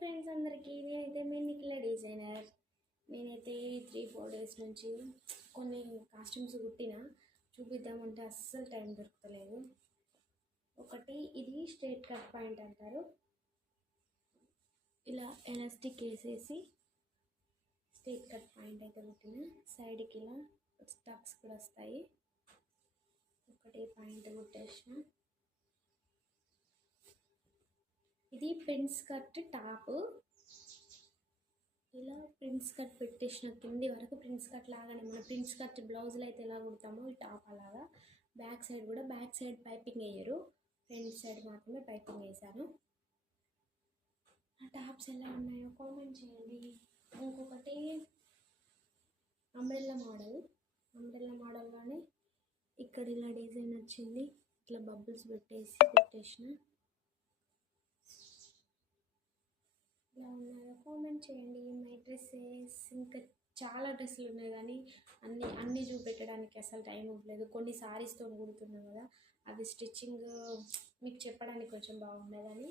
Friends అందరికీ నేనైతే మీ Nikhila designer. నేనైతే 3-4 డేస్ నుంచి కొన్ని కాస్ట్యూమ్స్ కుట్టిన చూపిద్దామంటే అస్సలు టైం దొరకలేదు. ఒకటి ఇది స్ట్రైట్ కట్ పాయింట్ అంటారు. ఇలా ఎలాస్టిక్ వేసేసి స్ట్రైట్ కట్ పాయింట్ అయితే కుట్టిన. సైడ్కి ఇలా స్టక్స్ కూడా వస్తాయి. ఒకటి పాయింట్ కుట్టేసిన. ఇది ప్రిన్స్ కట్ టాప్. ఇలా ప్రిన్స్ కట్ పెట్టేసిన కింది వరకు ప్రిన్స్ కట్ లాగానే మన ప్రిన్స్ కట్ బ్లౌజులు అయితే ఎలా కుడతామో ఈ టాప్ అలాగా. బ్యాక్ సైడ్ కూడా బ్యాక్ సైడ్ పైపింగ్ వేయరు, ఫ్రంట్ సైడ్ మాత్రమే పైపింగ్ వేసాను. ఆ టాప్స్ ఎలా ఉన్నాయో కామెంట్ చేయండి. ఇంకొకటి అంబ్రెల్లా మోడల్లోనే ఇక్కడ ఇలా డిజైన్ వచ్చింది. ఇట్లా బబుల్స్ పెట్టేసిన. ఇలా ఉన్నాయో కామెంట్ చేయండి. మై డ్రెస్సెస్ ఇంకా చాలా డ్రెస్సులు ఉన్నాయి కానీ అన్నీ చూపెట్టడానికి అసలు టైం ఇవ్వలేదు. కొన్ని సారీస్తో కుడుతున్నాం కదా, అవి స్టిచ్చింగ్ మీకు చెప్పడానికి కొంచెం బాగుండదని